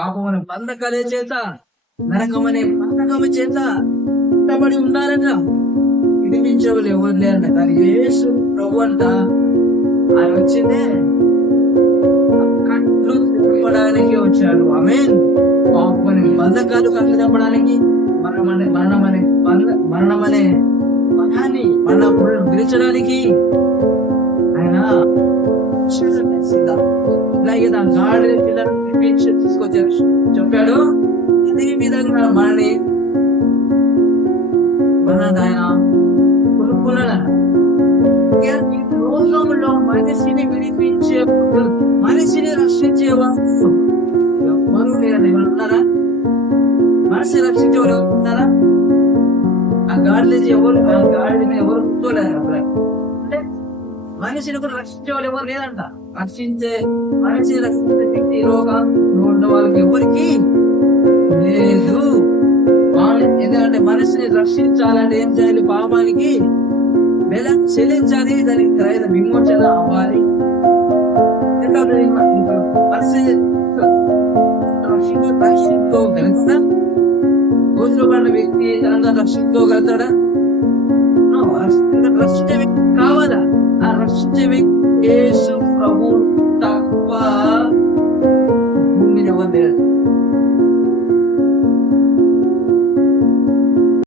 పాపం అనే బంధకాలే చేత, నరకం అనే బంధకము చేత కట్టబడి ఉన్నారట. విడిపించేవాళ్ళు ఎవరు లేరట. కానీ యేసు ప్రభు అంట ఆయన వచ్చిందే కట్లు తిప్పడానికి వచ్చాడు. ఆమేన్. పాపం అనే బంధకాలు కట్లు తిప్పడానికి, మరణం అనే మహాన్ని మన విడిచడానికి ఆయన ఇలాగే గాడిద పిల్లలు తీసుకొచ్చారు చెప్పాడు. అదే విధంగా మన ఆయన కొనుక్కున్నాడు. లోకంలో మనిషిని విడిపించే, మనిషిని రక్షించేవారు ఎవరు లేరు. ఎవరు ఉన్నారా? మనిషిని రక్షించేవారు ఎవరు ఉన్నారా? ఆ గాడిదని ఎవరు కూర్చోలేరు. అంటే మనిషిని కూడా రక్షించే వాళ్ళు ఎవరు లేదంట. మనిషిని రక్షించే వ్యక్తి లోకంలో ఉన్న వాళ్ళకి ఎవరికి లేదు. ఎందుకంటే మనిషిని రక్షించాలంటే ఏం చేయాలి? పాపానికి వెల చెల్లించాలి, దానికి క్రయ విమోచన అవ్వాలి. రక్షించుకోగలుగుతా? రోజులో పడిన వ్యక్తి తనంగా రక్షించుకోగలుగుతాడా? రక్షించే వ్యక్తి కావాలా? ఆ రక్షించే వ్యక్తి